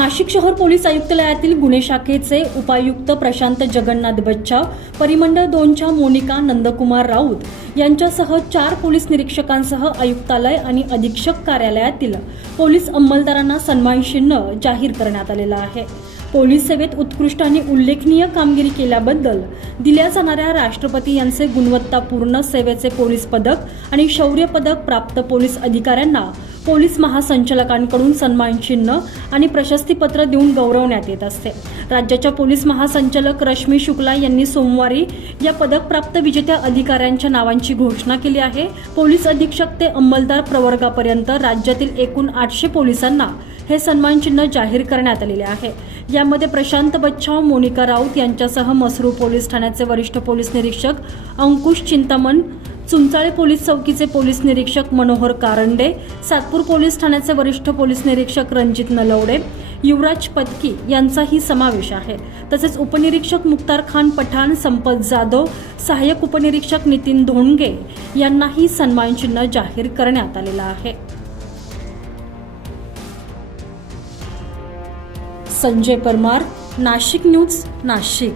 नाशिक शहर पोलीस आयुक्तालयातील गुन्हे शाखेचे उपायुक्त प्रशांत जगन्नाथ बच्चा परिमंडळ दोनच्या मोनिका नंदकुमार राऊत यांच्यासह चार पोलीस निरीक्षकांसह आयुक्तालय आणि अधीक्षक कार्यालयातील पोलीस अंमलदारांना सन्मान चिन्ह जाहीर करण्यात आलेलं आहे. पोलीस सेवेत उत्कृष्ट आणि उल्लेखनीय कामगिरी केल्याबद्दल दिल्या जाणाऱ्या राष्ट्रपती यांचे गुणवत्तापूर्ण सेवेचे पोलीस पदक आणि शौर्य पदक प्राप्त पोलीस अधिकाऱ्यांना पोलीस महासंचालकांकडून सन्मान चिन्ह आणि प्रशस्तीपत्र देऊन गौरवण्यात येत असते. राज्याच्या पोलीस महासंचालक रश्मी शुक्ला यांनी सोमवारी या पदकप्राप्त विजेत्या अधिकाऱ्यांच्या नावांची घोषणा केली आहे. पोलीस अधीक्षक ते अंमलदार प्रवर्गापर्यंत राज्यातील एकूण आठशे पोलिसांना हे सन्मान चिन्ह जाहीर करण्यात आलेले आहे. यामध्ये प्रशांत बच्छाव मोनिका राऊत यांच्यासह मसरू पोलीस ठाण्याचे वरिष्ठ पोलीस निरीक्षक अंकुश चिंतामण चुंचाळे पोलीस चौकीचे पोलीस निरीक्षक मनोहर कारंडे सातपूर पोलीस ठाण्याचे वरिष्ठ पोलीस निरीक्षक रणजित नलवडे युवराज पत्की यांचाही समावेश आहे. तसेच उपनिरीक्षक मुक्तार खान पठाण संपत जाधव सहाय्यक उपनिरीक्षक नितीन धोंडगे यांनाही सन्मान चिन्ह जाहीर करण्यात आलेलं आहे. संजय परमार नाशिक न्यूज नाशिक.